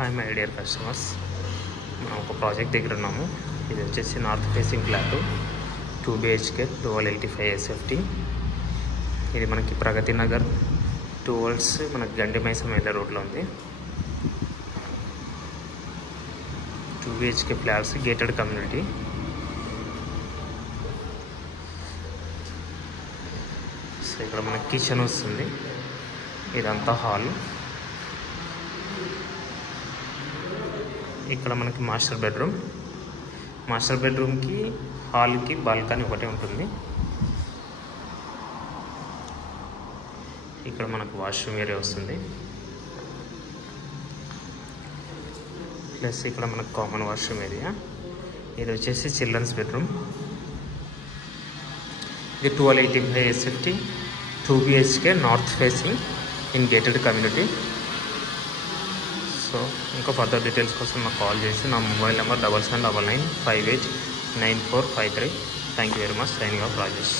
Hi my dear customers, మనం ఒక project దగ్గర ఉన్నాము. ఇది వచ్చేసి north facing flat 2 BHK 1285 SFT. ఇది మనకి ప్రగతి నగర్ టువర్డ్స్ మనకి గండి మైసమ్ వెళ్ళే రోడ్లో ఉంది. 2 BHK flats, gated community. So ఇక్కడ మనకి కిచెన్ వస్తుంది, ఇదంతా హాల్. ఇక్కడ మనకి మాస్టర్ బెడ్రూమ్కి హాల్కి బాల్కనీ ఒకటే ఉంటుంది. ఇక్కడ మనకు వాష్రూమ్ ఏరియా వస్తుంది, ప్లస్ ఇక్కడ మనకు కామన్ వాష్రూమ్ ఏరియా. ఇది వచ్చేసి చిల్డ్రన్స్ బెడ్రూమ్. ఇది 1285 SFT 2 BHK north facing in gated community. So ఇంకా ఫర్దర్ డీటెయిల్స్ కోసం నాకు కాల్ చేసి, నా mobile number 7799589453. Thank you very much. Signing off Rajesh.